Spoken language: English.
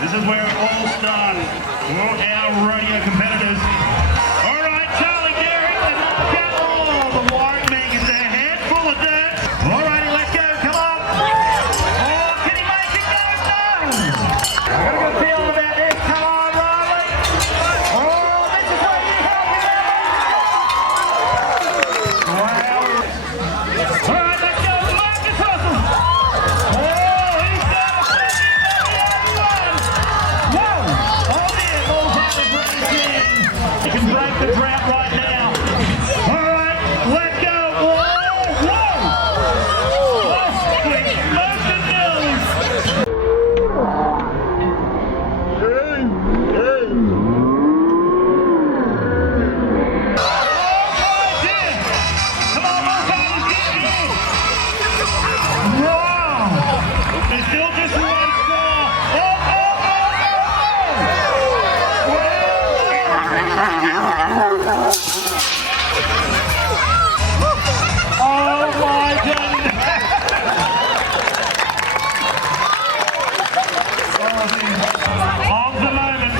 This is where it all starts for our rodeo competitors. All right, Charlie Gary, the knockout. Oh, the white man gets a head full of dirt. All righty, let's go. Come on. Oh, can he make it go? No. I got a good feeling about this. Come on, Riley. Oh, this is where you help him out. Wow. All right, let's go. Marcus Russell. Oh, he's got a 30-31. Whoa. Oh, dear. Ball's out of range. He can break the drought right now. All right, let's go. Whoa, whoa. Oh, sweet smoke and nose. There's still just one score. Oh my goodness. Of the moment.